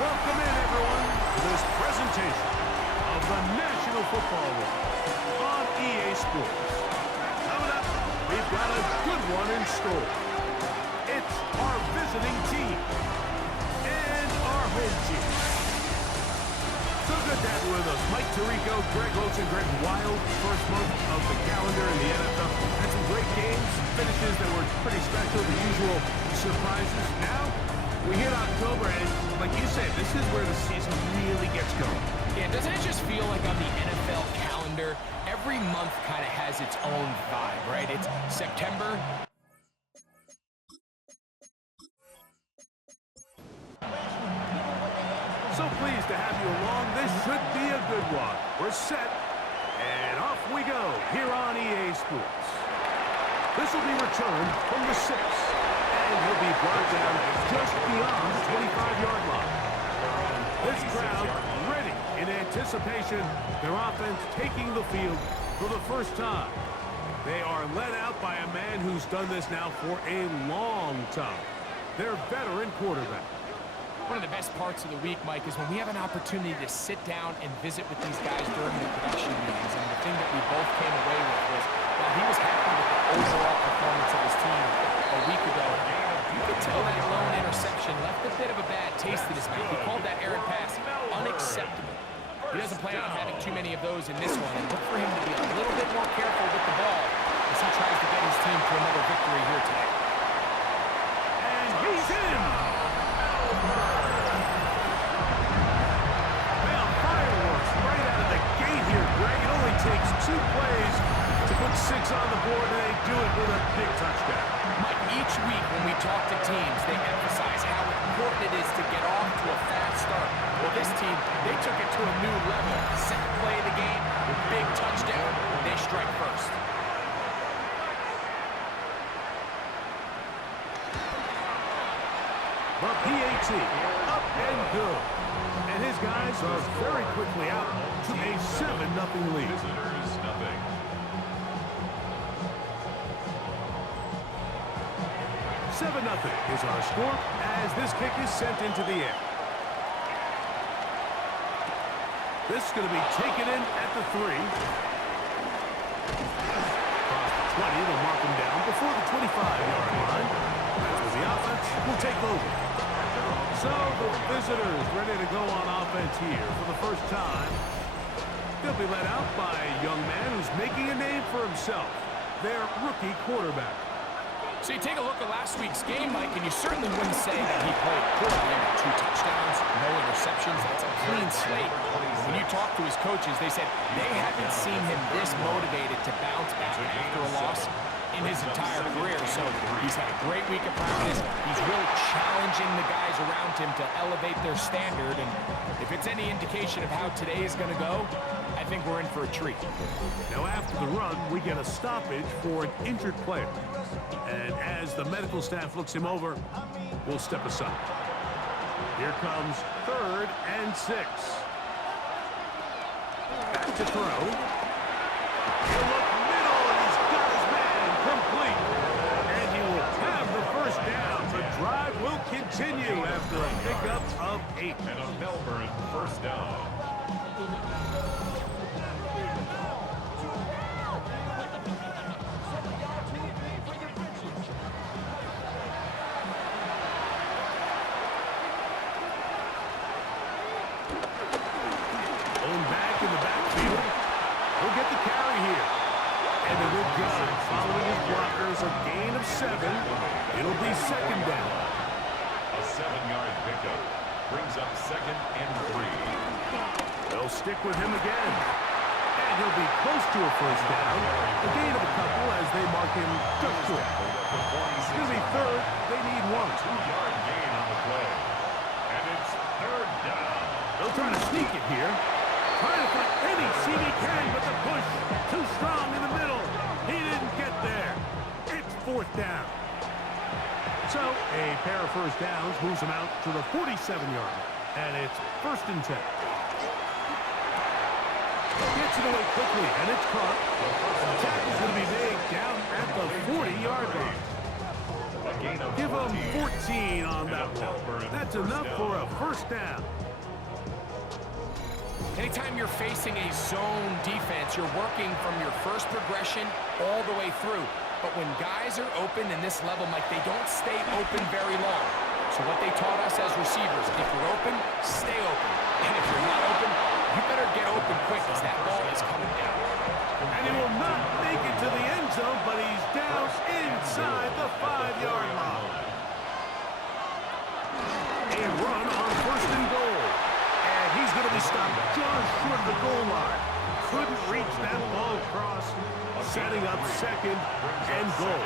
Welcome in, everyone, to this presentation of the National Football League on EA Sports. Coming up, we've got a good one in store. It's our visiting team and our home team. So good to have you with us. Mike Tirico, Greg Wilson, Greg Wild, first month of the calendar in the NFL. Had some great games, finishes that were pretty special, the usual surprises. Now, we hit October, and like you said, this is where the season really gets going. Yeah, doesn't it just feel like on the NFL calendar, every month kind of has its own vibe, right? It's September. So pleased to have you along. This should be a good one. We're set, and off we go here on EA Sports. This will be returned from the 6, and he'll be brought down just beyond the 25-yard line. This crowd ready in anticipation, their offense taking the field for the first time. They are led out by a man who's done this now for a long time. Their veteran quarterback. One of the best parts of the week, Mike, is when we have an opportunity to sit down and visit with these guys during the production meetings. And the thing that we both came away with was, while he was happy with the overall performance of his team a week ago, you could tell that lone interception left a bit of a bad taste in his mouth. He called that errant pass unacceptable. He doesn't plan on having too many of those in this one, and look for him to be a little bit more careful with the ball as he tries to get his team to another victory here today. And he's in! Well, fireworks right out of the gate here, Greg. It only takes 2 plays to put 6 on the board, and they do it with a big touchdown. Mike, each week when we talk to teams, they emphasize how important it is to get off to a fast start. Well, this team, they took it to a new level. Second play of the game, big touchdown. They strike first. The PAT, up and good. And his guys are very quickly out to a 7-0 lead. Visitors, nothing. 7-0 is our score as this kick is sent into the air. This is going to be taken in at the 3. Across the 20, they'll mark him down before the 25-yard line. That's where the offense will take over. So the visitors ready to go on offense here for the first time. They'll be led out by a young man who's making a name for himself, their rookie quarterback. So you take a look at last week's game, Mike, and you certainly wouldn't say that he played poorly. 2 touchdowns, no interceptions. That's a clean slate. When you talk to his coaches, they said they haven't seen him this motivated to bounce back after a loss in his entire career. So he's had a great week of practice. He's really challenging the guys around him to elevate their standard. And if it's any indication of how today is going to go, I think we're in for a treat. Now after the run, we get a stoppage for an injured player. And as the medical staff looks him over, we'll step aside. Here comes 3rd and 6. Back to throw. He'll look middle, and he's got his man complete. And he will have the first down. The drive will continue after a pickup of 8. And a Melbourne first down. Back in the backfield. He'll get the carry here. And a good job following his blockers. A gain of 7. It'll be 2nd down. A 7-yard pickup brings up 2nd and 3. They'll stick with him again. And he'll be close to a first down. A gain of a couple as they mark him just short. It's going to be 3rd. They need 1. 2-yard gain on the play. And it's 3rd down. They'll try to sneak it here. Trying to find any seam he can, but the push too strong in the middle. He didn't get there. It's 4th down. So a pair of first downs moves him out to the 47-yard line. And it's 1st and 10. Gets it away quickly, and it's caught. The tackle's going to be made down at the 40-yard line. gain of Give them 14. 14 on that one. That's enough for a first down. Anytime you're facing a zone defense, you're working from your first progression all the way through. But when guys are open in this level, Mike, they don't stay open very long. So what they taught us as receivers, if you're open, stay open. And if you're not open, you better get open quick as that ball is coming down. And he will not make it to the end zone, but he's down inside the 5-yard line. A run on first and goal. And he's going to be stopped just short of the goal line. Couldn't reach that ball across, setting up second and goal.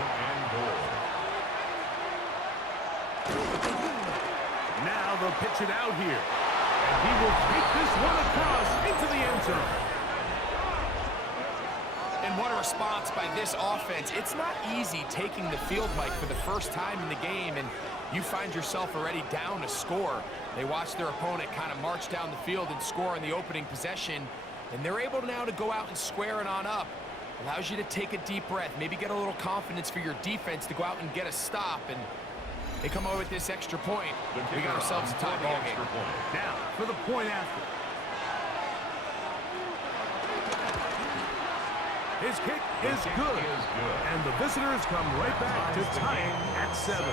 Now they'll pitch it out here. And he will take this one across into the end zone. And what a response by this offense. It's not easy taking the field, Mike, for the first time in the game, and you find yourself already down a score. They watch their opponent kind of march down the field and score in the opening possession, and they're able now to go out and square it on up. Allows you to take a deep breath, maybe get a little confidence for your defense to go out and get a stop, and they come over with this extra point. We got ourselves a tie ball game. Now, for the point after. His kick is good. And the visitors come right back to tie it at 7.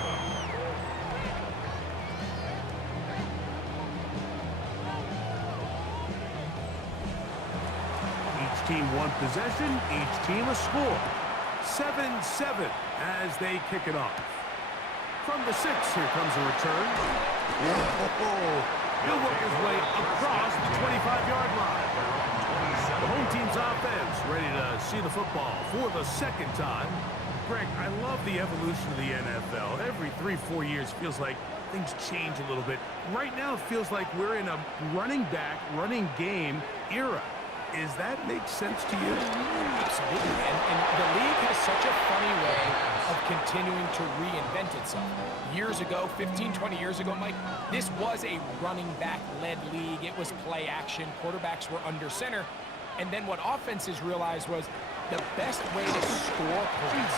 Each team one possession, each team a score. 7-7 as they kick it off. From the 6, here comes a return. Whoa! He'll work his way across the 25-yard line. The home team's offense ready to see the football for the second time. Greg, I love the evolution of the NFL. Every 3-4 years feels like things change a little bit. Right now it feels like we're in a running back, running game era. Is that make sense to you? Absolutely. And the league has such a funny way of continuing to reinvent itself. Years ago, 15, 20 years ago, Mike, this was a running back-led league. It was play action. Quarterbacks were under center. And then what offenses realized was the best way to score points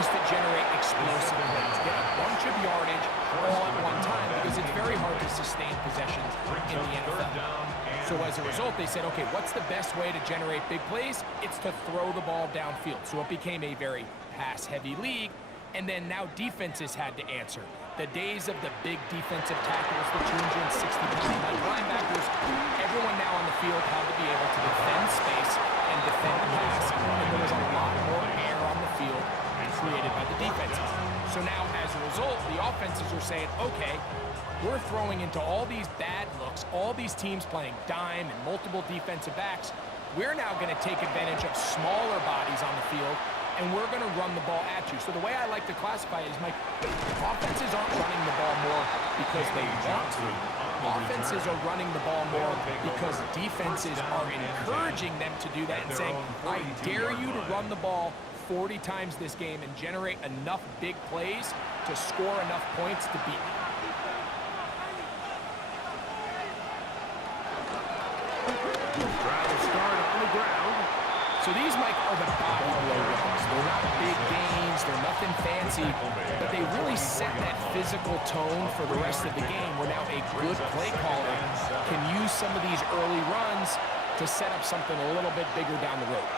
is to generate explosive plays. Get a bunch of yardage all at one time because it's very hard to sustain possessions in the NFL. So as a result, they said, okay, what's the best way to generate big plays? It's to throw the ball downfield. So it became a very pass-heavy league. And then now defenses had to answer. The days of the big defensive tackles, the 260-pound linebackers, everyone now on the field had to be able to defend space and defend the pass. And there was a lot more air on the field created by the defenses. So now, as a result, the offenses are saying, okay, we're throwing into all these bad looks, all these teams playing dime and multiple defensive backs. We're now going to take advantage of smaller bodies on the field, and we're going to run the ball at you. So the way I like to classify it is, Mike, offenses aren't running the ball more because they want to. Offenses are running the ball more because defenses are encouraging them to do that and saying, I dare you to run the ball 40 times this game and generate enough big plays to score enough points to beat me. Drive will start on the ground. So these, Mike, are the body blow runs. They're not big gains, they're nothing fancy, but they really set that physical tone for the rest of the game where now a good play caller can use some of these early runs to set up something a little bit bigger down the road.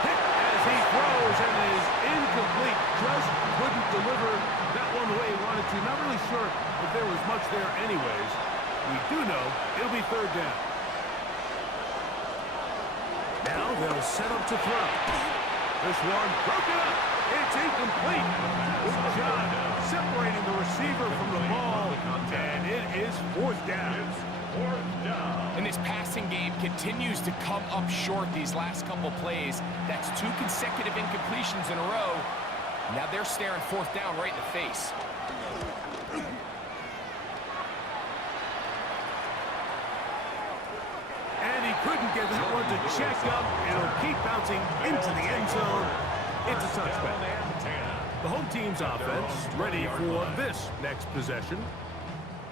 Hit as he throws and is incomplete. Just couldn't deliver that one the way he wanted to. Not really sure if there was much there anyways. We do know it'll be third down. Now they'll set up to throw. This one broken up. It's incomplete. Good job separating the receiver from the ball. And it is fourth down. And this passing game continues to come up short these last couple plays. That's 2 consecutive incompletions in a row. Now they're staring fourth down right in the face. And he couldn't get that one to check up. It'll keep bouncing into the end zone. It's a touchback. The home team's offense ready for this next possession.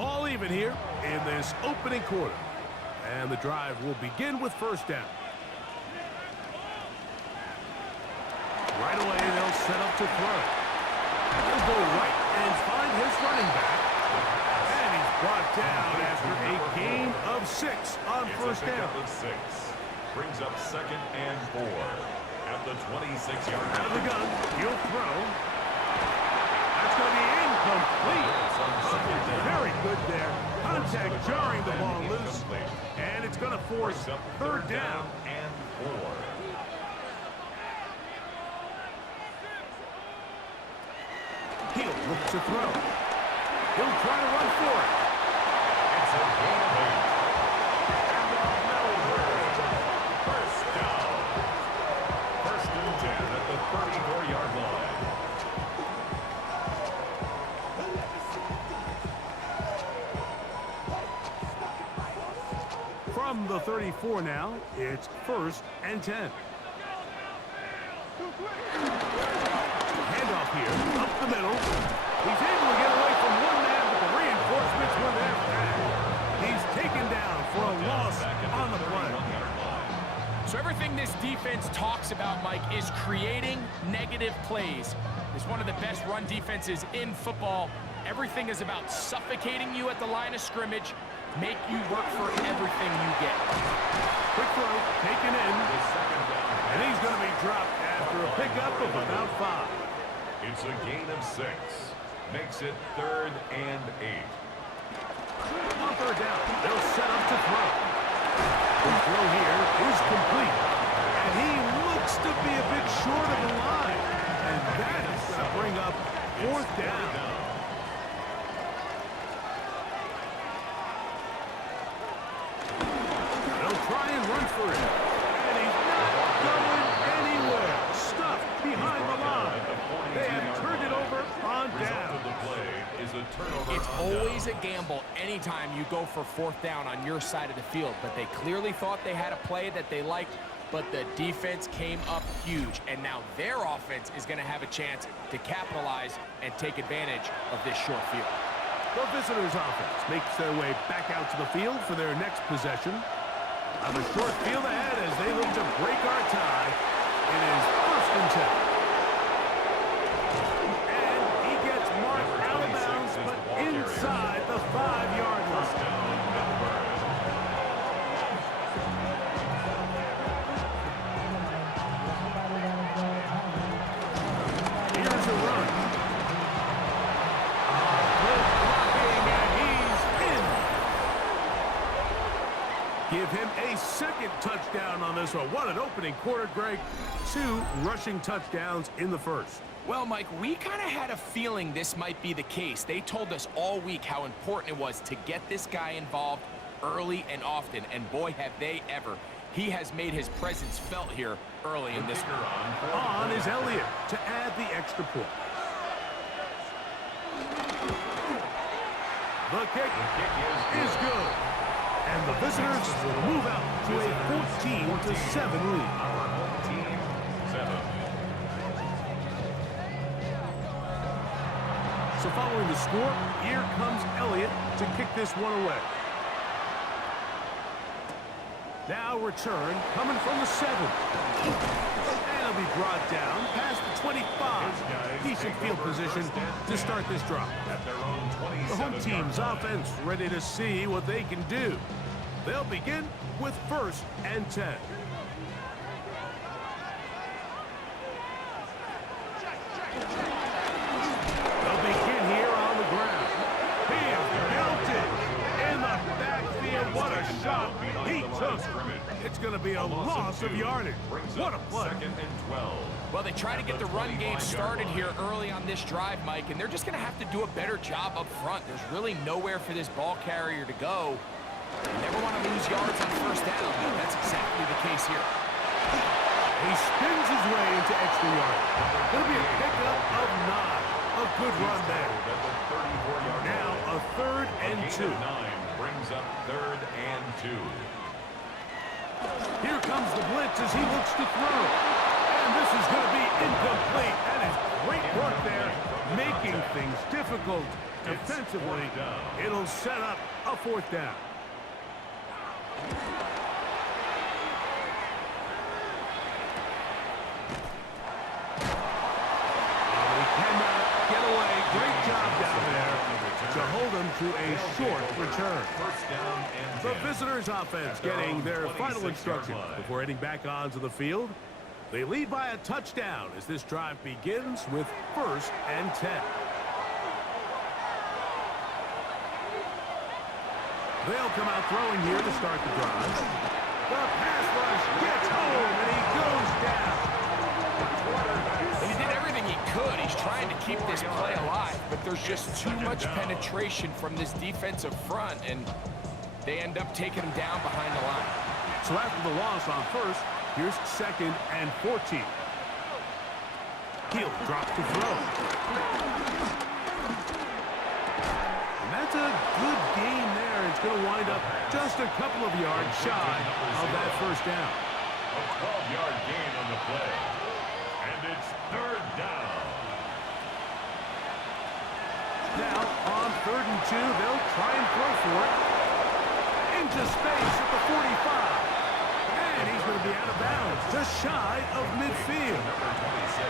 All even here in this opening quarter. And the drive will begin with first down. Right away, they'll set up to throw. He'll go right and find his running back. And he's brought down after a gain of 6 on first down. Of 6. Brings up 2nd and 4 at the 26-yard line. Out of the gun, he'll throw. That's going to be incomplete. Very good there. Contact jarring the ball loose. And it's going to force 3rd down. And 4. He'll look to throw. He'll try to run for it. It's a gain of 8. First down. 1st and 10 at the 34-yard line. From the 34 now, it's 1st and 10. Handoff here, up the middle. He's able to get away from one man, but the reinforcements were there fast. He's taken down for a loss on the play. So everything this defense talks about, Mike, is creating negative plays. It's one of the best run defenses in football. Everything is about suffocating you at the line of scrimmage, make you work for everything you get. Quick throw, taken in. And he's going to be dropped after a pickup of about 5. It's a gain of 6. Makes it 3rd and 8. On 3rd down, they'll set up to throw. The throw here is complete. And he looks to be a bit short of the line. And that is going to bring up 4th down. They'll try and run for it. And he's not going anywhere. Stuffed behind the line. They have turned it over on down. It's always a gamble anytime you go for 4th down on your side of the field, but they clearly thought they had a play that they liked, but the defense came up huge, and now their offense is going to have a chance to capitalize and take advantage of this short field. The visitors' offense makes their way back out to the field for their next possession. On the short field ahead as they look to break our tie. It is 1st and 10. And he gets marked out of bounds, but inside the 5-yard line. Here's a run. Good blocking, and he's in. Give him a 2nd touchdown on this one. What an opening quarter, Greg. 2 rushing touchdowns in the 1st. Well, Mike, we kind of had a feeling this might be the case. They told us all week how important it was to get this guy involved early and often, and boy, have they ever. He has made his presence felt here early in this one. On is Elliott to add the extra point. The kick is good. And the visitors will move out to a 14-7 lead. So following the score, here comes Elliott to kick this one away. Now return coming from the 7. And he'll be brought down past the 25. Decent field position to start this drive. The home team's offense ready to see what they can do. They'll begin with 1st and 10. They'll begin here on the ground. He is built it in the backfield. What a shot he took. It's going to be a loss of yardage. What a play. Well, they try to get the run game started here early on this drive, Mike, and they're just going to have to do a better job up front. There's really nowhere for this ball carrier to go. You never want to lose yards on 1st down, but that's exactly the case here. He spins his way into extra yards. It'll be a pickup of 9. A good run there. Now a 3rd and 2. Brings up 3rd and 2. Here comes the blitz as he looks to throw. And this is going to be incomplete. That is great work there, making things difficult defensively. It'll set up a 4th down. He cannot get to a short return. First down and The 10. visitors' offense getting their final instructions before heading back onto the field. They lead by a touchdown as this drive begins with 1st and 10. They'll come out throwing here to start the drive. The pass rush gets home, and he goes down. And he did everything he could. He's trying to keep this play alive, but there's just too much penetration from this defensive front, and they end up taking him down behind the line. So after the loss on 1st, here's 2nd and 14. He'll drop to throw. And that's a good gain there. It's going to wind up just a couple of yards shy of that 1st down. A 12-yard gain on the play. And it's 3rd down. Now on 3rd and 2, they'll try and throw for it. Into space at the 45. And he's going to be out of bounds, just shy of midfield. Number 26.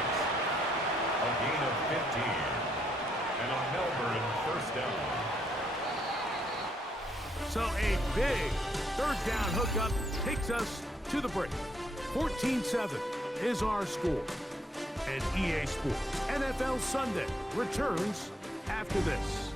A gain of 15. And a Melbourne 1st down. So a big 3rd down hookup takes us to the break. 14-7 is our score. And EA Sports NFL Sunday returns after this.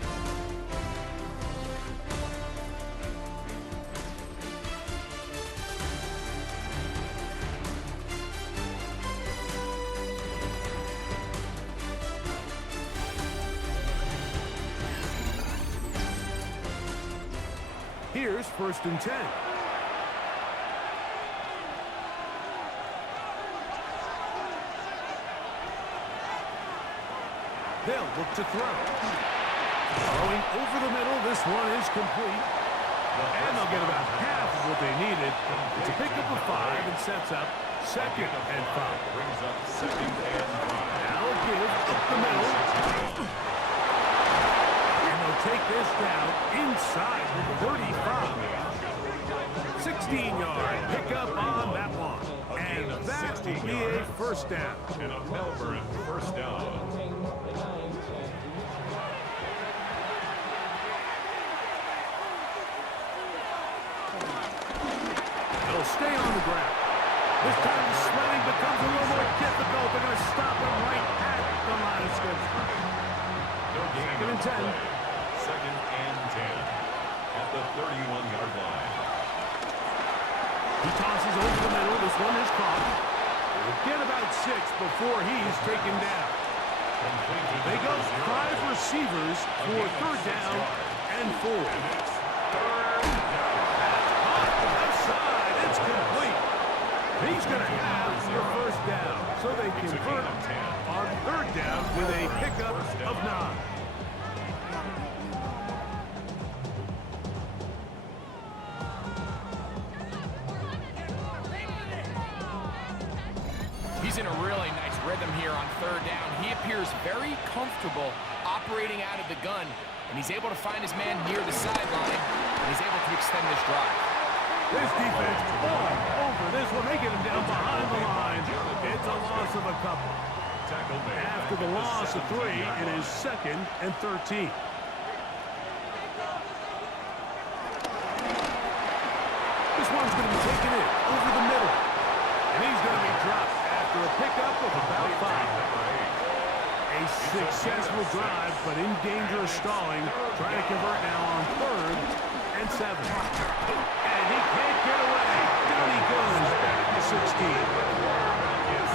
Here's 1st and 10. They'll look to throw. Throwing over the middle, this one is complete. And they'll get about half of what they needed. It's a pickup of 5 and sets up 2nd and 5. Brings up 2nd and 5. Now a give up the middle. And they'll take this down inside the 35. 16-yard pickup on that one. And that will be a 1st down. And a Melbourne 1st down. They'll stay on the ground. This time the sledding becomes a little more difficult. They're going to stop him right at the line of scrimmage. No gain 2nd and 10. 2nd and 10 at the 31-yard line. He tosses over the middle. This one is caught. They'll get about 6 before he's taken down. They go 5 receivers for 3rd down and 4. That's caught to the left side. It's complete. He's going to have the 1st down. So they convert on 3rd down with a pickup of 9. He's in a really nice rhythm here on 3rd down. He appears very comfortable operating out of the gun, and he's able to find his man near the sideline, and he's able to extend this drive. This defense all over this one. They get him down behind the line. It's a loss of a couple. After the loss of 3, it is 2nd and 13. This one's going to be taken in over the middle. And he's going to be dropped after a pickup of about 5. A successful drive, but in danger of stalling. Trying to convert now on 3rd and 7. And he can't get away. Down he goes back to 16.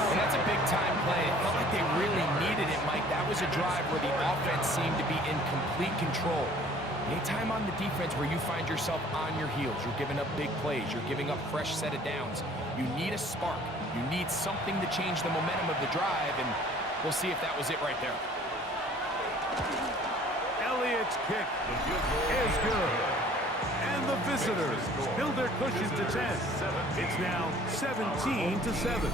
And that's a big-time play. It felt like they really needed it, Mike. That was a drive where the offense seemed to be in complete control. Anytime on the defense where you find yourself on your heels, you're giving up big plays, you're giving up fresh set of downs, you need a spark. You need something to change the momentum of the drive, and we'll see if that was it right there. Elliott's kick is good. And the visitors build their cushion to 10. It's now 17-7.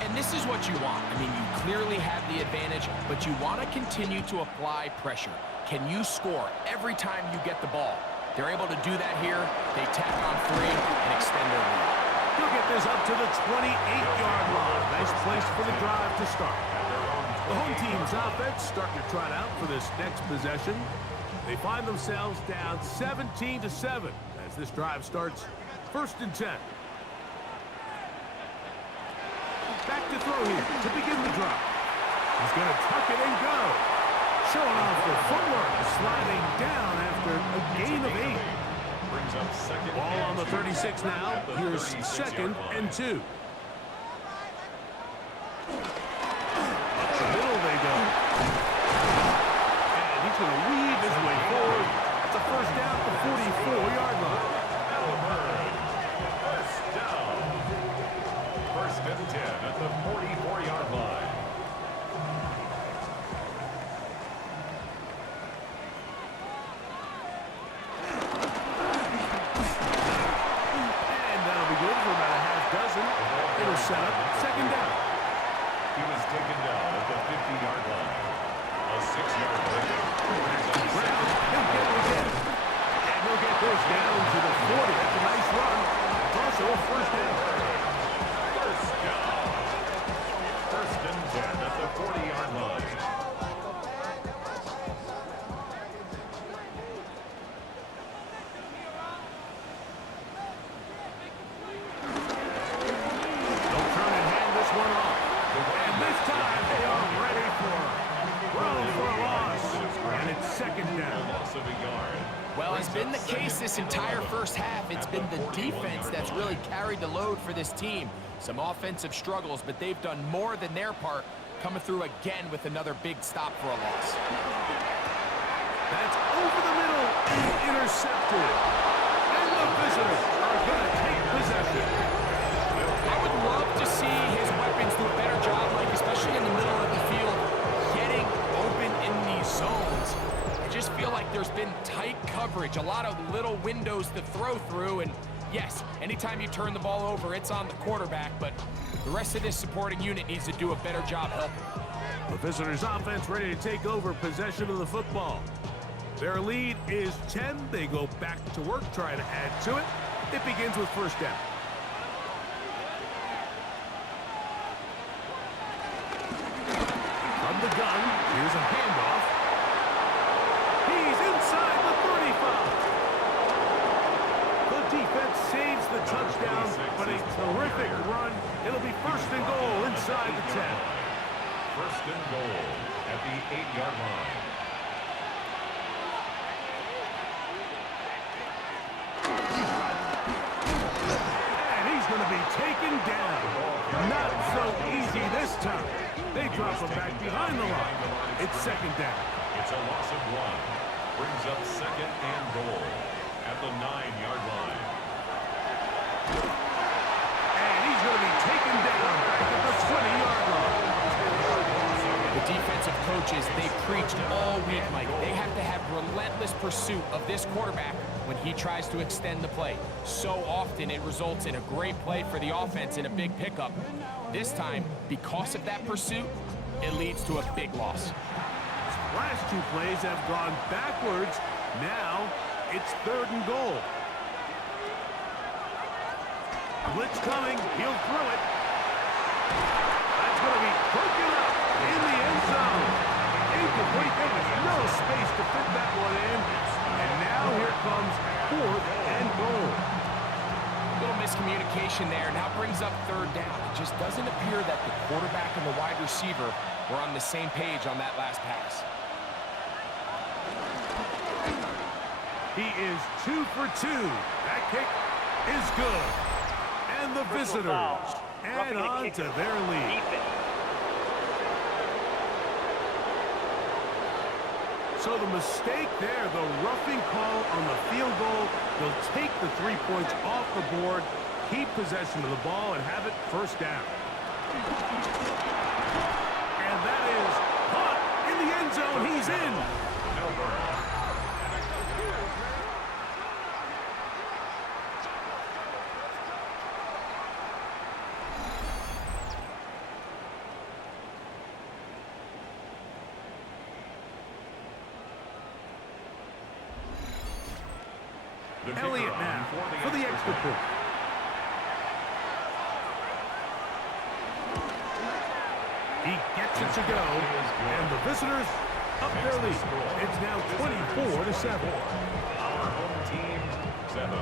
And this is what you want. I mean, you clearly have the advantage, but you want to continue to apply pressure. Can you score every time you get the ball? They're able to do that here. They tack on 3 and extend their lead. He'll get this up to the 28-yard line. Nice place for the drive to start. The home team's offense starting to trot out for this next possession. They find themselves down 17-7 as this drive starts 1st and 10. Back to throw here to begin the drive. He's going to tuck it and go. Showing off the footwork, sliding down after a gain of 8. Brings up second. Ball on the 36 now. Here's 2nd and 2. Up the middle they go. And he's going to weave his way forward. It's a first down at the 44-yard line. First down. 1st and 10 at the 44-yard line. It'll set up 2nd down. He was taken down at the 50-yard line. A 6-yard pickup. Brown, he'll get it again. And he'll get this down to the 40. That's a nice run. It's also a first down. First down. 1st and 10 at the 40-yard line. Well, it's been the case this entire first half. It's been the defense that's really carried the load for this team. Some offensive struggles, but they've done more than their part, coming through again with another big stop for a loss. That's over the middle and intercepted. And the visitors are going to take possession. I would love to see his weapons do a better job, Mike, especially in the middle of the field, getting open in these zones. I just feel like there's been tight coverage, a lot of little windows to throw through, and yes, anytime you turn the ball over, it's on the quarterback, but the rest of this supporting unit needs to do a better job helping. The visitors' offense ready to take over possession of the football. Their lead is 10. They go back to work, try to add to it. It begins with first down. From the gun, here's a handoff. He's inside the 35. The defense saves the touchdown, but a terrific run. It'll be 1st and goal inside the 10. 1st and goal at the 8-yard line. And he's going to be taken down. Not so easy this time. They drop him back behind the line. It's 2nd down. It's a loss of 1. Brings up 2nd and goal at the 9-yard line. And he's going to be taken down back at the 20-yard line. The defensive coaches, they preached all week, Mike. They have to have relentless pursuit of this quarterback when he tries to extend the play. So often it results in a great play for the offense and a big pickup. This time, because of that pursuit, it leads to a big loss. Last 2 plays have gone backwards. Now it's 3rd and goal. Blitz coming. He'll throw it. That's going to be broken up in the end zone. Incomplete. There was no space to fit that one in. And now here comes 4th and goal. Little miscommunication there. Now brings up 3rd down. It just doesn't appear that the quarterback and the wide receiver were on the same page on that last pass. He is 2 for 2. That kick is good. And the visitors add on to their lead. So the mistake there, the roughing call on the field goal, they'll take the 3 points off the board, keep possession of the ball, and have it 1st down. And that is caught in the end zone. He's in. Elliott now for the extra point. He gets it to go, and the visitors up their lead. It's now 24-7. Our home team, 7.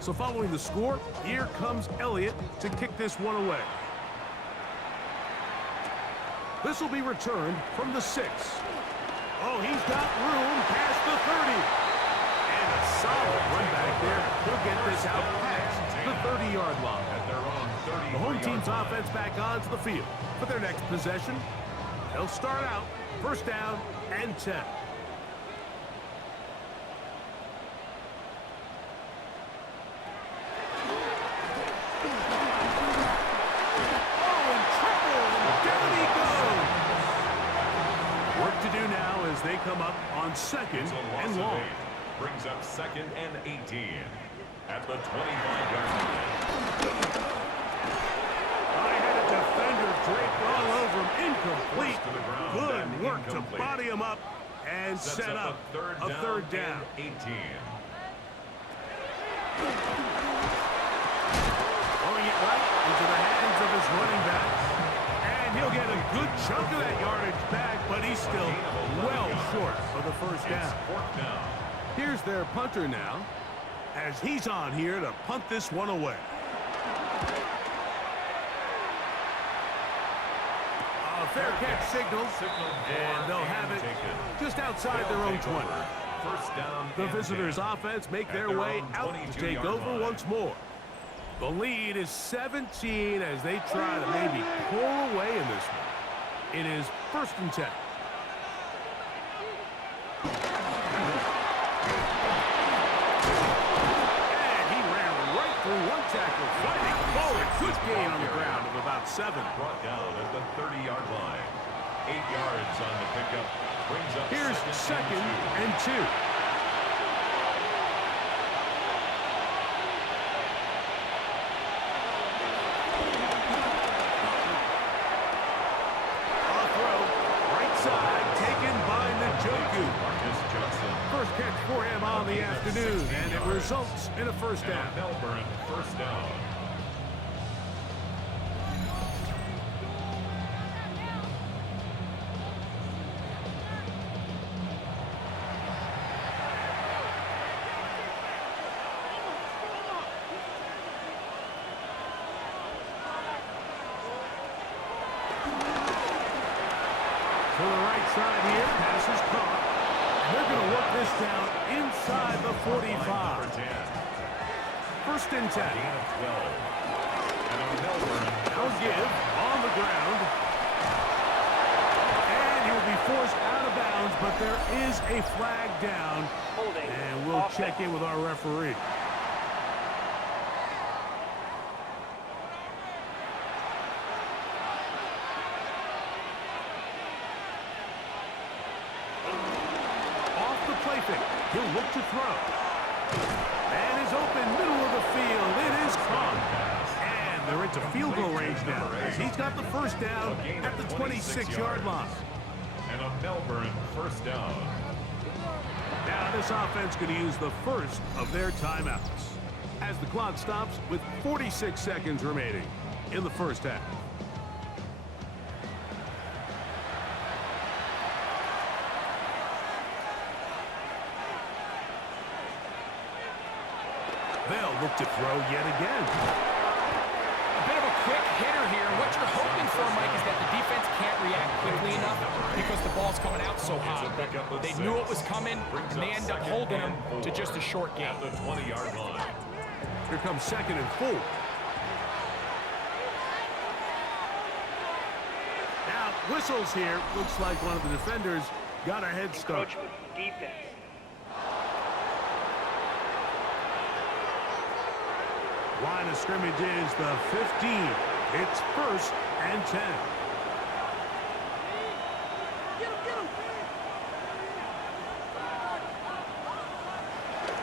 So following the score, here comes Elliott to kick this one away. This will be returned from the 6. Oh, he's got room past the 30. And a solid run back there. He'll get this out past the 30-yard line. At their own 30. The home team's offense back onto the field. For their next possession, they'll start out first down and 10. They come up on second and long. Brings up second and 18 at the 25-yard line. I had a defender draped all over him. Incomplete. Good work to body him up and set up a third down. 18. Throwing it right into the hands of his running back. And he'll get a good chunk of that yardage back, but he's still well short of the first down. Here's their punter now, as he's on here to punt this one away. A fair catch signal, and they'll have it just outside their own 20. The visitors' offense make their way out to take over once more. The lead is 17 as they try to maybe pull away in this one. It is first and 10. And he ran right through one tackle, fighting forward. Good gain on the ground of about 7. Brought down at the 30-yard line. 8 yards on the pickup. Brings up here's second and 2. First catch for him on the afternoon, and it results in a first down. Melbourne, first down. To the right side here, pass is caught. They're going to work this down inside the 45. First and 10. Now give on the ground. And he'll be forced out of bounds, but there is a flag down. And we'll check in with our referee. He'll look to throw. And is open, middle of the field. It is caught. And they're into field goal range now, as he's got the first down at the 26-yard line. And a Melbourne first down. Now this offense going to use the first of their timeouts, as the clock stops with 46 seconds remaining in the first half. They'll look to throw yet again. A bit of a quick hitter here. What you're hoping for, Mike, is that the defense can't react quickly enough because the ball's coming out so hot. But they knew it was coming, and they end up holding them to just a short gain. At the 20-yard line. Here comes second and 4. Now, whistles here. Looks like one of the defenders got a head start. Defense. Line of scrimmage is the 15. It's first and 10.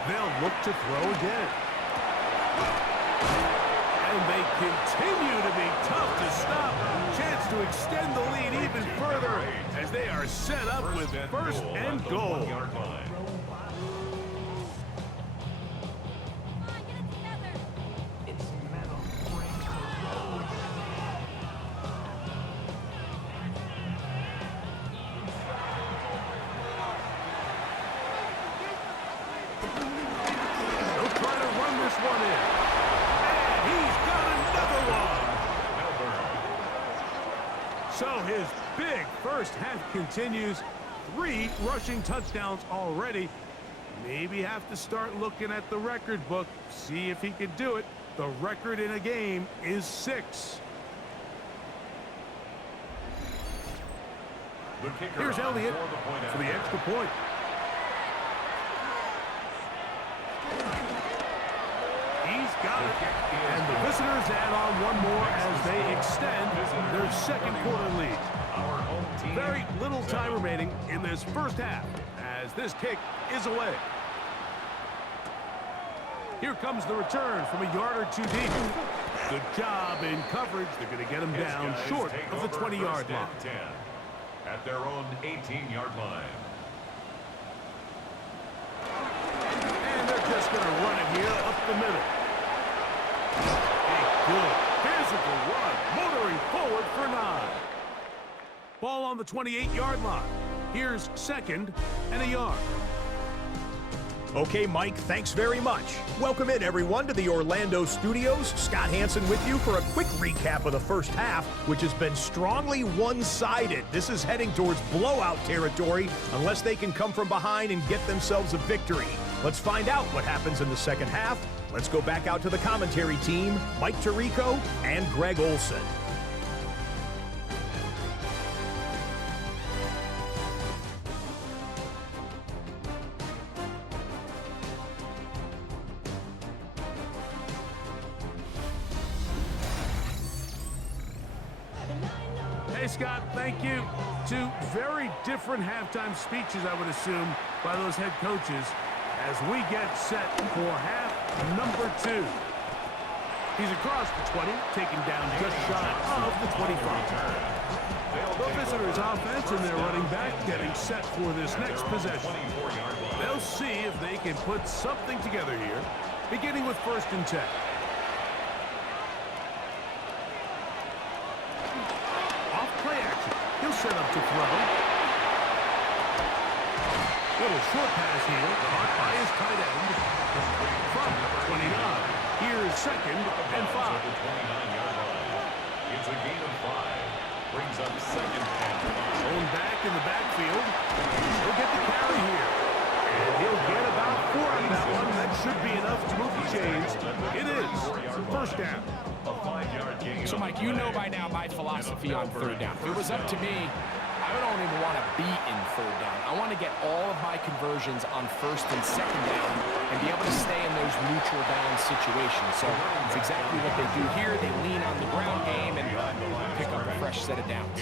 They'll look to throw again. And they continue to be tough to stop. Chance to extend the lead even further as they are set up with first and goal. He'll try to run this one in. And he's got another one. So his big first half continues. 3 rushing touchdowns already. Maybe have to start looking at the record book, see if he can do it. The record in a game is 6. Here's Elliott for the extra point. He's got it. And the visitors add on one more as they extend their second quarter lead. Very little time remaining in this first half as this kick is away. Here comes the return from a yard or 2 deep. Good job in coverage. They're going to get him down short of the 20-yard line. At their own 18-yard line. And they're just going to run it here up the middle. A good physical run, motoring forward for 9. Ball on the 28-yard line. Here's 2nd and a yard. Okay, Mike, thanks very much. Welcome in, everyone, to the Orlando studios. Scott Hansen with you for a quick recap of the first half, which has been strongly one-sided. This is heading towards blowout territory unless they can come from behind and get themselves a victory. Let's find out what happens in the second half. Let's go back out to the commentary team, Mike Tirico and Greg Olson. Hey, Scott, thank you. 2 very different halftime speeches, I would assume, by those head coaches as we get set for half number 2. He's across the 20, taken down just shy of the 25. The visitors' offense and their running back getting set for this next possession. They'll see if they can put something together here, beginning with 1st and 10. Set up to throw. Little short pass here, caught by his tight end. From 29. Here's 2nd and 5. It's a gain of 5. Brings up 2nd and 5. Thrown back in the backfield. He'll get the carry here. And he'll get about 4 on that one. That should be enough to move the chains. It is 1st down. So, Mike, you know by now my philosophy on 3rd down. If it was up to me, I don't even want to be in 3rd down. I want to get all of my conversions on 1st and 2nd down and be able to stay in those neutral down situations. So it's exactly what they do here. They lean on the ground game and pick up a fresh set of downs.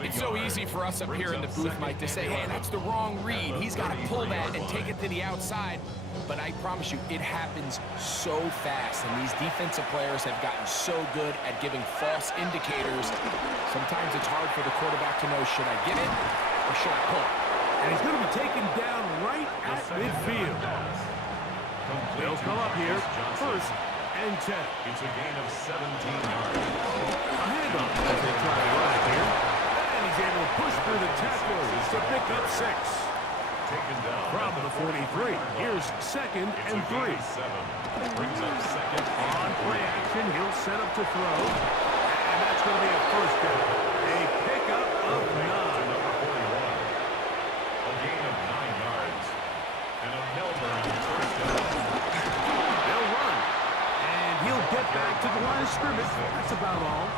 It's so easy for us up here in the booth, Mike, to say, hey, that's the wrong read. He's got to pull that and take it to the outside. But I promise you, it happens so fast, and these defensive players have gotten so good at giving false indicators. Sometimes it's hard for the quarterback to know, should I get it or should I pull it? And he's going to be taken down right at midfield. They'll come up here, 1st and 10. It's a gain of 17 yards. A handoff as they try to run it here. And he's able to push through the tacklers to pick up 6. Taken down from the 43. Here's 2nd and 3. Brings up 2nd on play action. He'll set up to throw. And that's going to be a 1st down. A pickup of 9. Number 41. A gain of 9 yards. And a Melbourne 1st down. They'll run. And he'll get back to the line of scrimmage. That's about all.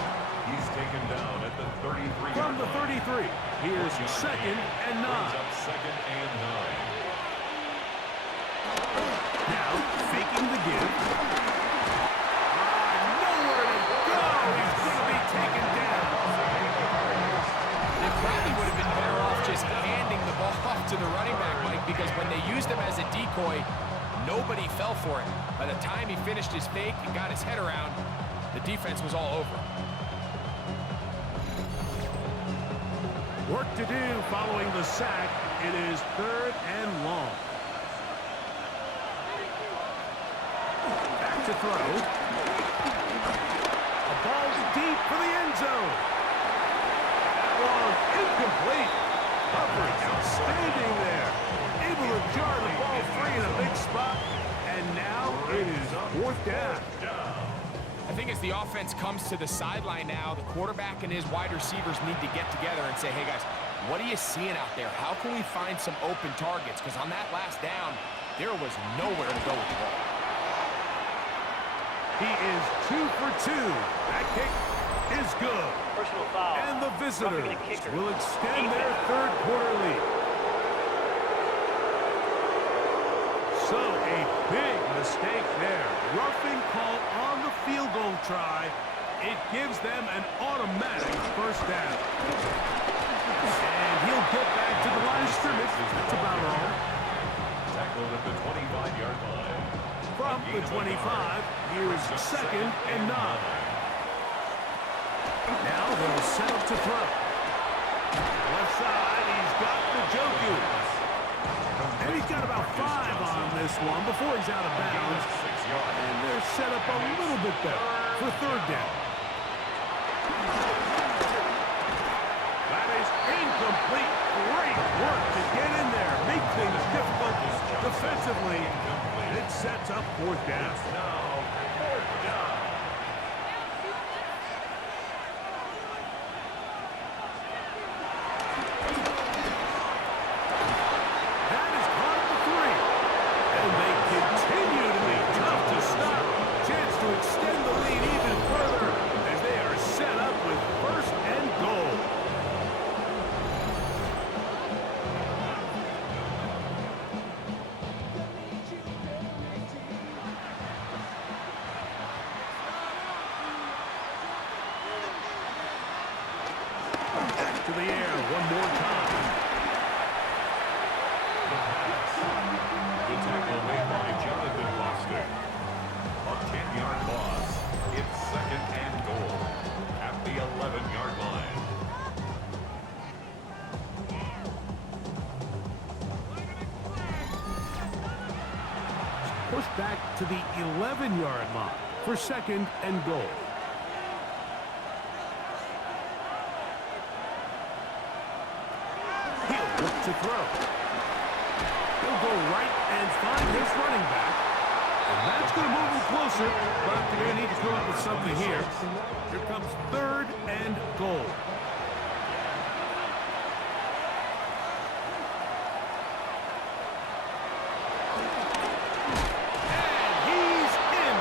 He's taken down at the 33. From the 33. Here's 2nd and 9. Up 2nd and 9. Now, faking the give. Nowhere to go. He's going to be taken down. They probably would have been better off just handing the ball off to the running back, Mike, because when they used him as a decoy, nobody fell for it. By the time he finished his fake and got his head around, the defense was all over. Work to do following the sack. It is 3rd and long. Back to throw. A ball deep for the end zone. That one incomplete. Coverage outstanding there. Able to jar the ball free in a big spot. as the offense comes to the sideline now, the quarterback and his wide receivers need to get together and say, hey, guys, what are you seeing out there? How can we find some open targets? Because on that last down, there was nowhere to go with the ball. He is 2 for 2. That kick is good. Personal foul. And the visitors Roughing the kicker. will extend their third quarter lead. So a big mistake there. Roughing call on the field goal try. It gives them an automatic first down. And he'll get back to the line of scrimmage. That's about all. Tackled at the 25-yard line. From the 25, here's 2nd and 9. Now they'll set up to throw. Left side, he's got the Njoku. And he's got about 5 on this one before he's out of bounds. And they're set up a little bit better for third down. That is incomplete. Great work to get in there. Make things difficult defensively. It sets up fourth down. Now, fourth down. That is caught for 3. And they continue to be tough to stop. Chance to extend the lead even further as they are set up with first and goal. Back to the air one more time. The tackle made by Jonathan Bostic. A 10-yard loss. It's 2nd and goal at the 11-yard line. Push back to the 11-yard line for 2nd and goal. He'll look to throw. He'll go right and find his running back. And that's going to move him closer, but they're going to need to come up with something here. Here comes 3rd and goal. And he's in.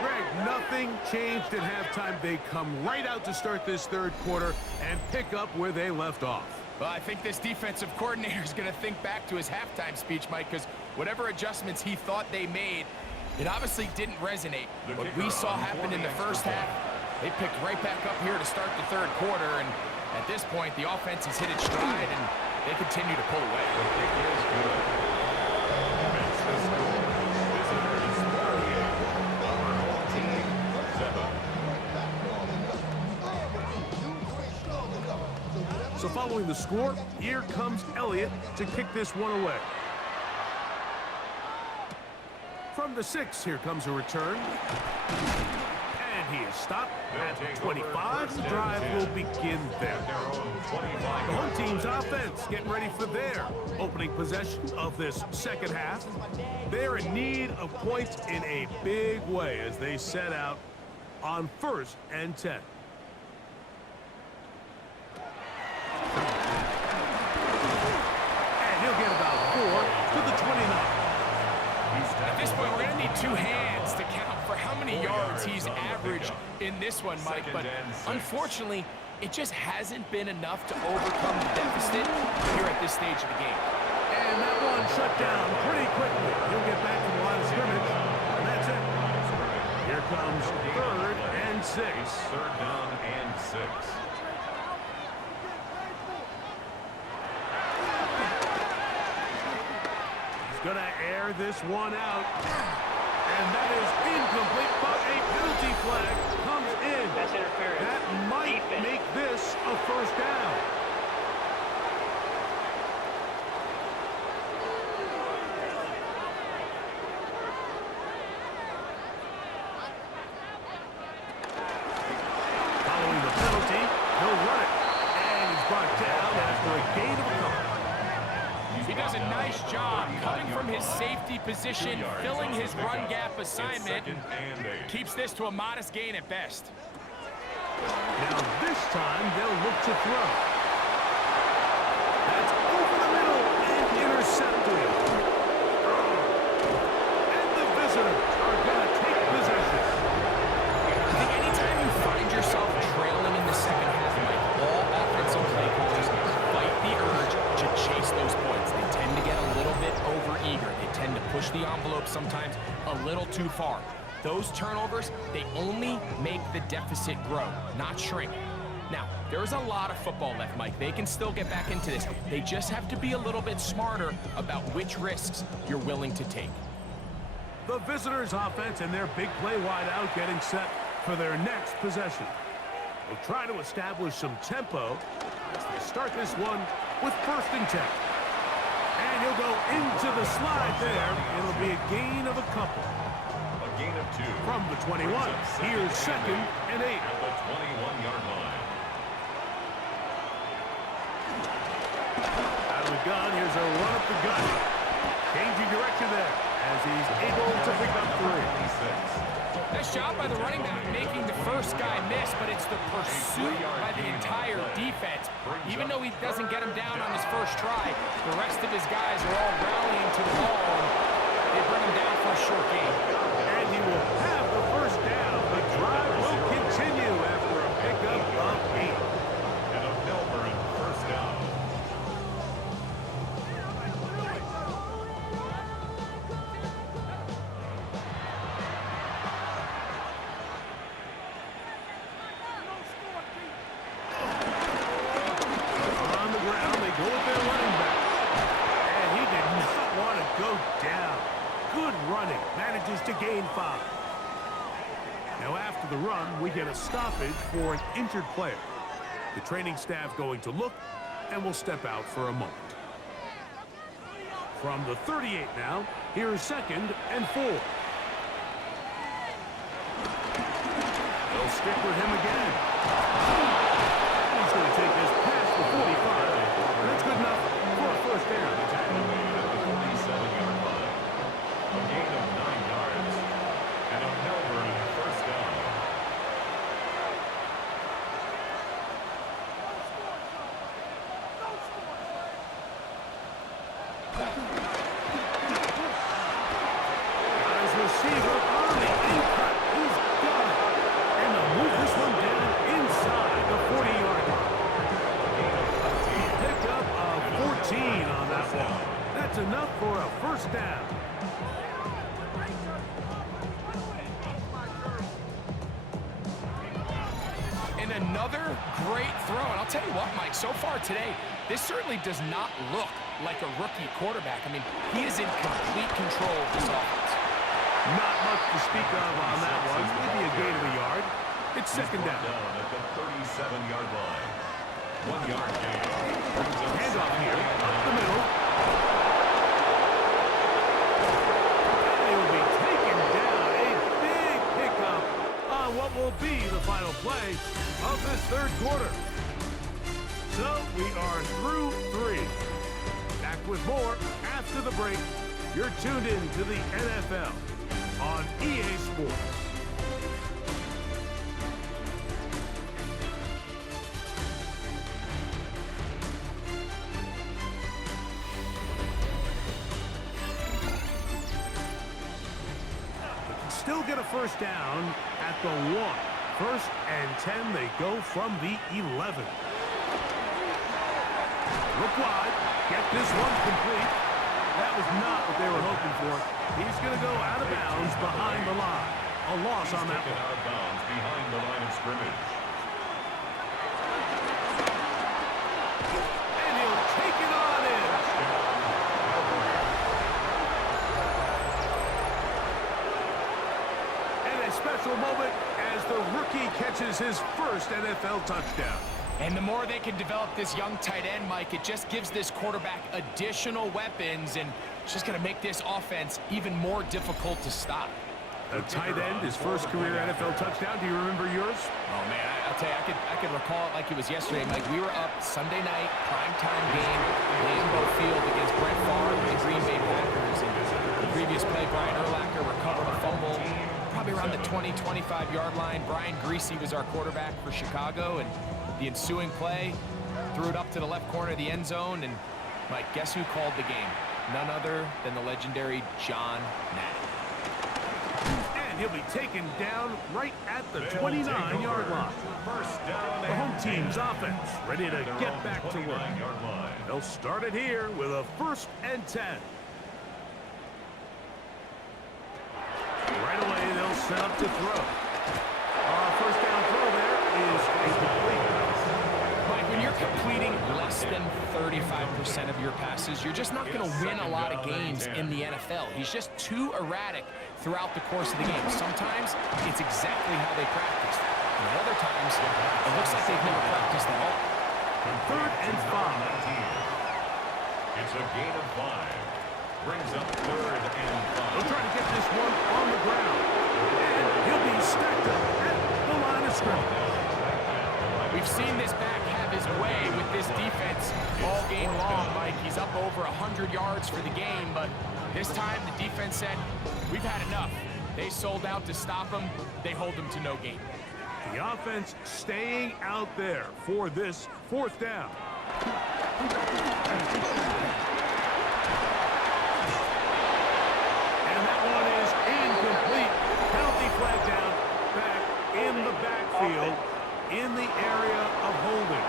Greg, nothing changed at halftime. They come right out to start this third quarter and pick up where they left off. Well, I think this defensive coordinator is going to think back to his halftime speech, Mike, because whatever adjustments he thought they made, it obviously didn't resonate. What we saw happen in the first half, they picked right back up here to start the third quarter, and at this point, the offense has hit its stride, and they continue to pull away. The kick is good. Makes the score. Visitors 48. Our home team 7. So following the score, here comes Elliott to kick this one away. From the 6, here comes a return. And he is stopped at the 25. The drive will begin there. The home team's offense getting ready for their opening possession of this second half. They're in need of points in a big way as they set out on 1st and 10. And he'll get about 4 to the 29. At this point, we're going to need 2 hands to count for how many yards he's averaged in this one, Mike. But unfortunately, it just hasn't been enough to overcome the deficit here at this stage of the game. And that one shut down pretty quickly. He'll get back to the line of scrimmage, and that's it. Here comes 3rd and 6. 3rd down and 6. He's going to air this one out. And that is incomplete, but a penalty flag comes in. That's interference. That might make this a first down. Following the penalty, he'll run it. And he's brought down after a gain of a couple. He does a nice job coming from his safety position, filling his run gap assignment. Keeps this to a modest gain at best. Now this time they'll look to throw. That's over the middle and intercepted. And the visitors are going to take possession. I think anytime you find yourself trailing in the second half, like all offensive play callers fight the urge to chase those points. They tend to get a little bit overeager. They tend to push the envelope sometimes a little too far. Those turnovers, they only make the deficit grow, not shrink. Now, there's a lot of football left, Mike. They can still get back into this. They just have to be a little bit smarter about which risks you're willing to take. The visitors' offense and their big play wide out getting set for their next possession. They'll try to establish some tempo as they start this one with 1st and 10. And he'll go into the slide there. It'll be a gain of a couple. Gain of 2. From the 21, here's 2nd and 8. At the 21-yard line. Out of the gun, here's a run up the gut. Changing direction there as he's able to pick up 3. Nice job by the running back making the first guy miss, but it's the pursuit by the entire defense. Even though he doesn't get him down on his first try, the rest of his guys are all rallying to the ball, and they bring him down for a short gain. And he will have the 1st down. The drive will continue after a pickup of 8. And a Melbourne 1st down. On the ground, they go with their running back. And he did not want to go down. Good running. Manages to gain 5. Now after the run, we get a stoppage for an injured player. The training staff going to look and will step out for a moment. From the 38 now, here is 2nd and 4. They'll stick with him again. He's going to take this past the 45. And that's good enough for a 1st down. Tackle made at the 47-yard line. A gain of 9 yards. And a Melbourne 1st down. His receiver on the in-cut. He's got it. And they'll move this one down inside the 40-yard line. Pick up a 14 on that one. That's enough for a 1st down. And another great throw. And I'll tell you what, Mike, so far today, this certainly does not look like a rookie quarterback. I mean, he is in complete control of this offense. Not much to speak of on that one. Maybe a gain of a yard. It's 2nd down. At the 37-yard line. 1 yard gain. Handoff here. Up the middle. And he will be taken down. A big pickup on what will be the final play of this 3rd quarter. So we are through 3. Back with more after the break. You're tuned in to the NFL on EA Sports. Still get a 1st down at the 1. 1st and 10, they go from the 11. Look wide, get this one complete. That was not what they were hoping for. He's going to go out of bounds behind the line. A loss on that one. Out of bounds behind the line of scrimmage. And he'll take it on in. And a special moment as the rookie catches his 1st NFL touchdown. And the more they can develop this young tight end, Mike, it just gives this quarterback additional weapons, and it's just going to make this offense even more difficult to stop. A tight end, his 1st career NFL touchdown. Do you remember yours? Oh, man, I'll tell you, I can recall it like it was yesterday, Mike. We were up Sunday night, primetime game, Lambeau Field against Brett Favre and the Green Bay Packers. And the previous play, Brian Urlacher recovered a fumble probably around the 20, 25-yard line. Brian Greasy was our quarterback for Chicago, and the ensuing play threw it up to the left corner of the end zone. And, Mike, guess who called the game? None other than the legendary John Madden. And he'll be taken down right at the 29-yard line. First down. The home team's offense ready to get back to work. They'll start it here with a 1st and 10. Right away, they'll set up to throw. First down throw there is incomplete. Mike, when you're completing less than 35% of your passes, you're just not going to win a lot of games in the NFL. He's just too erratic throughout the course of the game. Sometimes it's exactly how they practice. And other times, it looks like they've never practiced at all. 3rd and 5. It's a gain of 5. Brings up 3rd and 5. They'll try to get this one on the ground. And he'll be stacked up at the line of scrimmage. We've seen this back have his way with this defense all game long, Mike. He's up over 100 yards for the game, but this time the defense said, we've had enough. They sold out to stop him. They hold him to no gain. The offense staying out there for this 4th down. And that one is incomplete. Penalty flag down, back in the backfield, in the area of holding.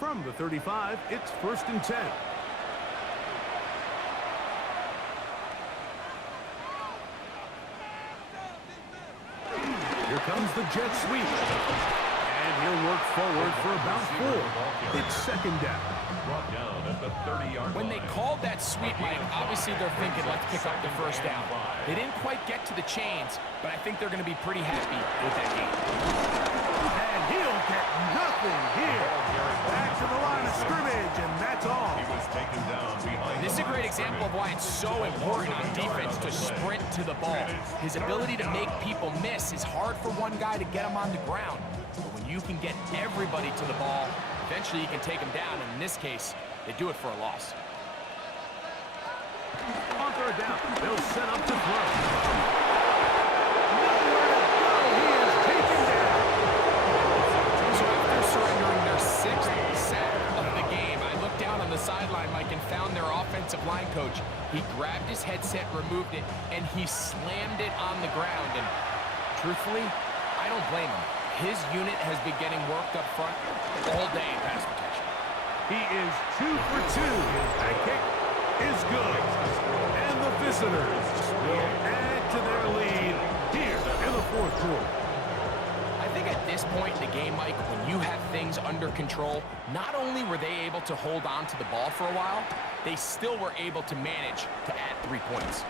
From the 35, it's 1st and 10. Here comes the jet sweep. And he'll work forward for about 4. It's 2nd down. Brought down at the 30-yard line. When they called that sweep, Mike, obviously they're thinking, let's pick up the 1st down. They didn't quite get to the chains, but I think they're going to be pretty happy with that game. And he'll get nothing here. Back to the line of scrimmage, and that's all. He was taken down behind. This is a great example of why it's so important on defense to sprint to the ball. His ability to make people miss is hard for one guy to get him on the ground. But when you can get everybody to the ball, eventually you can take them down, and in this case, they do it for a loss. On 3rd down, they'll set up to throw. Nowhere to go. He is taken down. So after surrendering their 6th sack of the game, I looked down on the sideline, Mike, and found their offensive line coach. He grabbed his headset, removed it, and he slammed it on the ground. And truthfully, I don't blame him. His unit has been getting worked up front all day in pass protection. He is 2 for 2. That kick is good. And the visitors will add to their lead here in the 4th quarter. I think at this point in the game, Mike, when you have things under control, not only were they able to hold on to the ball for a while, they still were able to manage to add 3 points.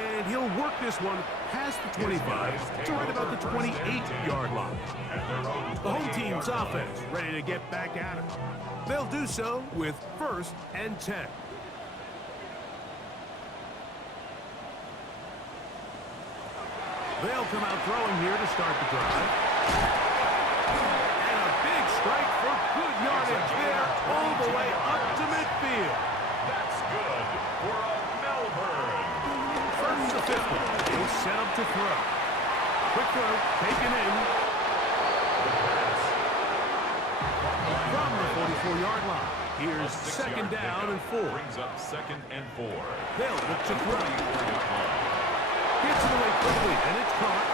And he'll work this one past the 25 to right about the 28-yard line. The home team's offense ready to get back at it. They'll do so with 1st and 10. They'll come out throwing here to start the drive. And a big strike for good yardage there all the way up to midfield. That's good for a Melbourne. From the 50, he'll set up to throw. Quick throw, taken in. From the 44-yard line, here's 2nd down and 4. Brings up 2nd and 4. They'll look to throw. 34-yard line. Gets it away quickly, and it's caught.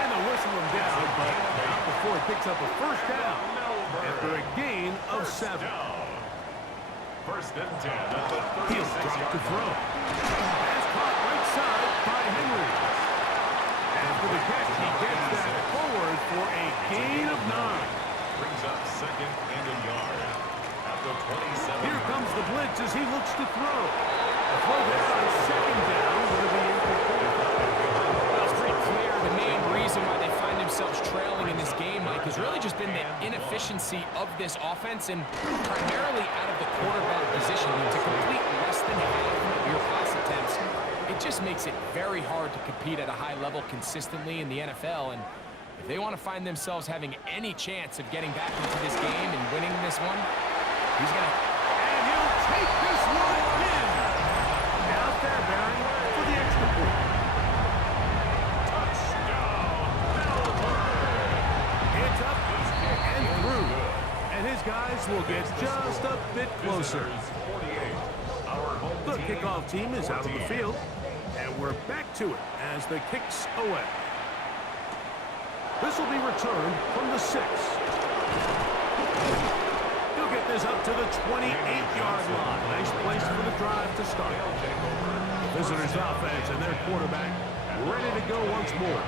And they'll whistle him down, but not before he picks up a 1st down after a gain of 7. 1st and 10 at the 36-yard line. He'll drop to throw. Pass caught right side by Henry. After the catch, he gets that forward for a gain of 9. Brings up 2nd and a yard. At the 27. Here comes the blitz as he looks to throw. A throw down on 2nd down. Will be incomplete. Well, it's pretty clear the main reason why they find themselves themselves trailing in this game, Mike, has really just been the inefficiency of this offense and primarily out of the quarterback position. To complete less than half of your pass attempts, it just makes it very hard to compete at a high level consistently in the NFL. And if they want to find themselves having any chance of getting back into this game and winning this one, he's going to... And he'll take this one in. Now Fairbairn for the extra point. It's up and through. And his guys will get just a bit closer. The kickoff team is out of the field. And we're back to it as the kicks away. This will be returned from the 6. He'll get this up to the 28-yard line. Nice place for the drive to start. The visitors' offense and their quarterback ready to go once more.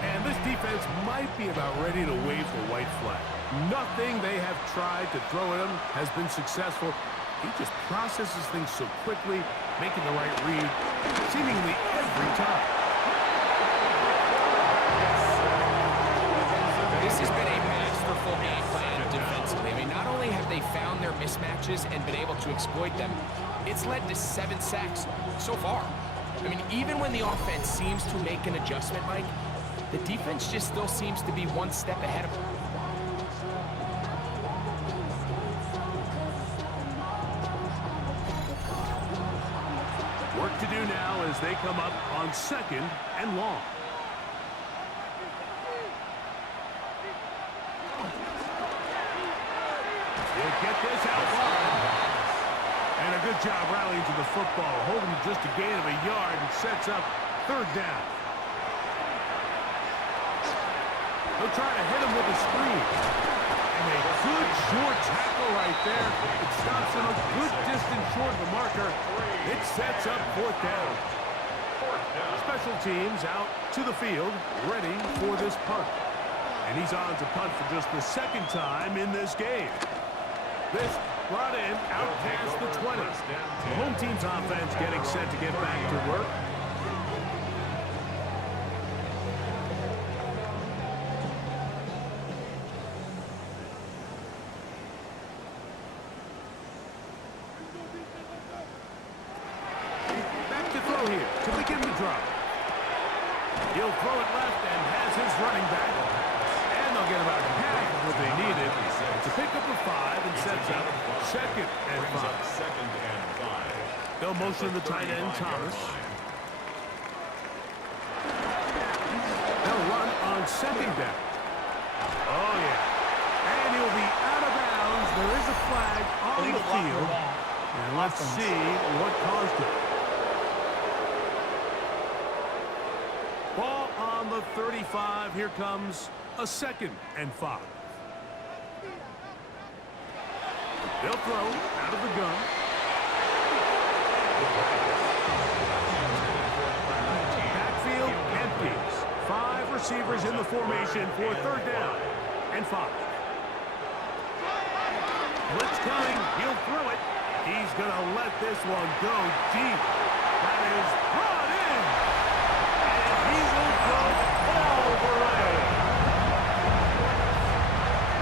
And this defense might be about ready to wave the white flag. Nothing they have tried to throw at him has been successful. He just processes things so quickly, making the right read seemingly every time. This has been a masterful game plan defensively. I mean, not only have they found their mismatches and been able to exploit them, it's led to 7 sacks so far. I mean, even when the offense seems to make an adjustment, Mike, the defense just still seems to be one step ahead of them. Work to do now as they come up on 2nd and long. He'll get this out wide. And a good job rallying to the football, holding just a gain of a yard and sets up 3rd down. He'll try to hit him with a screen. And a good short tackle right there. It stops him a good distance short of the marker. It sets up 4th down. Special teams out to the field, ready for this punt. And he's on to punt for just the 2nd time in this game. This brought in out past the 20. The home team's offense getting set to get back to work. Here to begin the drive. He'll throw it left and has his running back. And they'll get about half of what they needed to pick up a 5 and sets up 2nd and 5. They'll motion the tight end, Thomas. They'll run on 2nd down. Oh, yeah. And he'll be out of bounds. There is a flag on the field. And let's see what caused it. Ball on the 35. Here comes a 2nd and 5. They'll throw out of the gun. Backfield empties. 5 receivers in the formation for 3rd down and 5. Blitz coming. He'll throw it. He's going to let this one go deep. That is brought in. He will go all the way.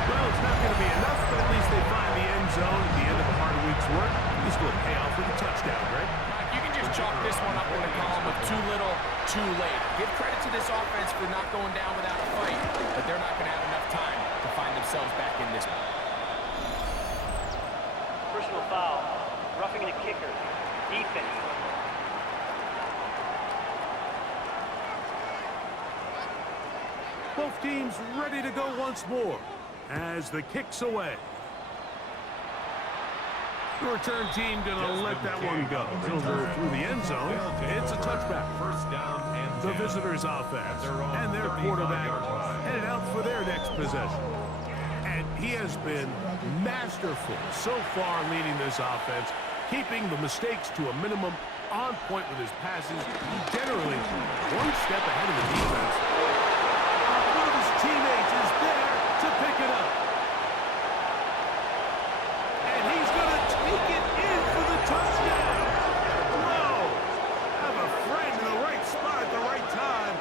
Well, it's not going to be enough, but at least they find the end zone at the end of a hard week's work. This will pay off with a touchdown, Greg. You can just chalk this one up in the column of too little, too late. Give credit to this offense for not going down without a fight, but they're not going to have enough time to find themselves back in this one. Personal foul, roughing the kicker, defense. Both teams ready to go once more as the kick's away. The return team going to let that one go. He'll go through the end zone. It's a touchback. 1st down and 10. The visitors' offense and their quarterback headed out for their next possession. And he has been masterful so far leading this offense, keeping the mistakes to a minimum, on point with his passes, generally one step ahead of the defense. One of his teammates is there to pick it up. And he's going to take it in for the touchdown. Whoa! Have a friend in the right spot at the right time.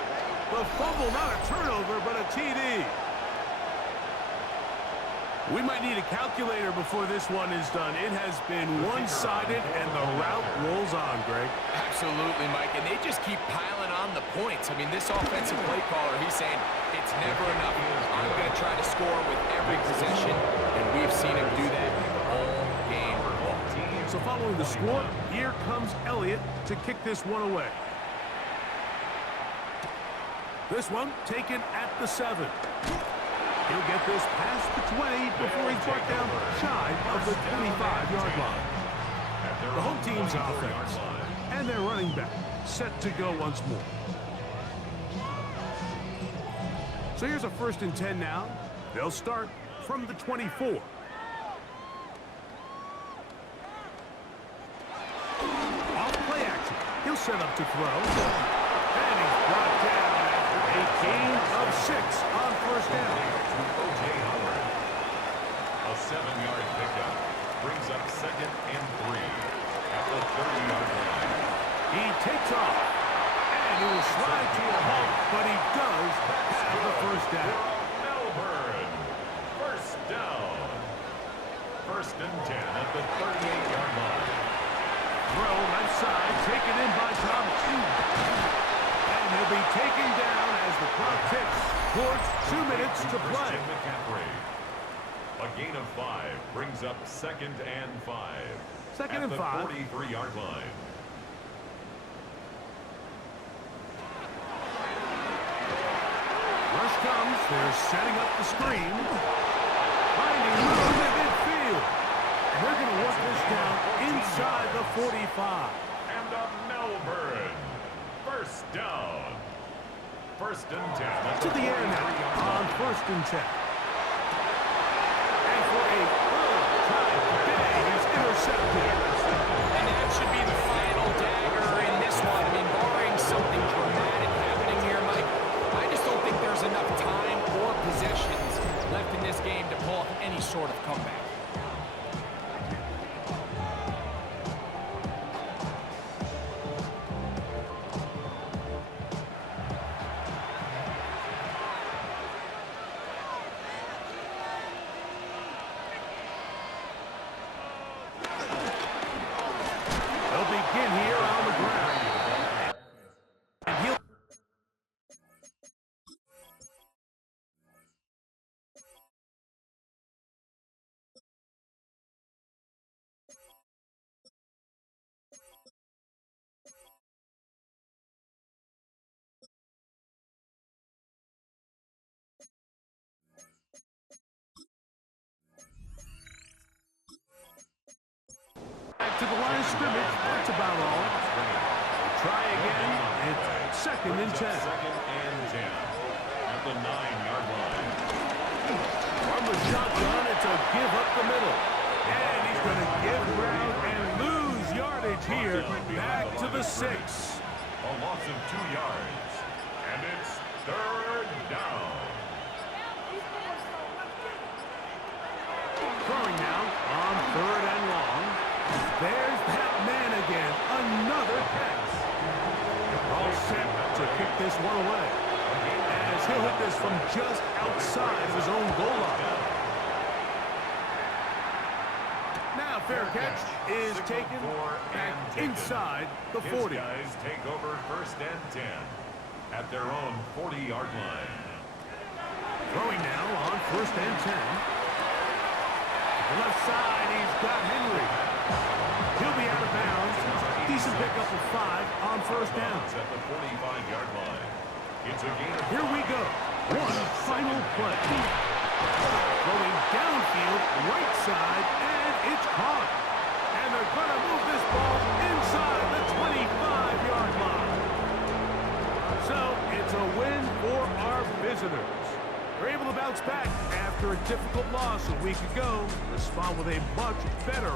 The fumble, not a turnover, but a team We might need a calculator before this one is done. It has been one-sided, and the route rolls on, Greg. Absolutely, Mike, and they just keep piling on the points. I mean, this offensive play caller, he's saying it's never enough. I'm going to try to score with every possession, and we've seen him do that all game long. So following the score, here comes Elliott to kick this one away. This one taken at the 7. He'll get this past the 20 before he's brought down shy of the 25-yard line. The home team's offense and their running back set to go once more. So here's a 1st and 10 now. They'll start from the 24. Off play action. He'll set up to throw. And he's brought down after a gain of 6 on 1st down. A 7-yard pickup brings up 2nd and 3 at the 30-yard line. He takes off, and he will slide to a halt, but he does have the 1st down. Melbourne, 1st down. 1st and 10 at the 38-yard line. Throw left side, taken in by Thomas. And he'll be taken down as the clock ticks towards 2 minutes to play. A gain of 5 brings up 2nd and 5. 2nd and 5. At the 43-yard line. Rush comes. They're setting up the screen. Finding room in midfield. And they're going to work this down inside the 45. And a Melbourne 1st down. 1st and 10. To the air now on 1st and 10. And for a third time today, he's intercepted. And that should be the final dagger in this one. I mean, barring something dramatic happening here, Mike, I just don't think there's enough time or possessions left in this game to pull off any sort of comeback. Begin here on the ground. And he'll back to the line of scrimmage. That's about all. Try again. It's 2nd and 10. 2nd and 10 at the 9-yard line. From the shotgun, it's a give up the middle. And he's going to give ground and lose yardage here. Back to the 6. A loss of 2 yards. And it's 3rd down. Throwing now on 3rd and long. There's that man again. Another catch. All set to kick this one away. As he'll hit this from just outside of his own goal line. Now fair catch is taken back inside the 40. His guys take over 1st and 10 at their own 40-yard line. Throwing now on 1st and 10. The left side, he's got Henry. He'll be out of bounds. Decent pickup of 5 on 1st down. At the 45-yard line. It's a gain of Here we go. One final play. Going downfield, right side, and it's caught. And they're going to move this ball inside the 25-yard line. So it's a win for our visitors. They're able to bounce back after a difficult loss a week ago. Respond with a much better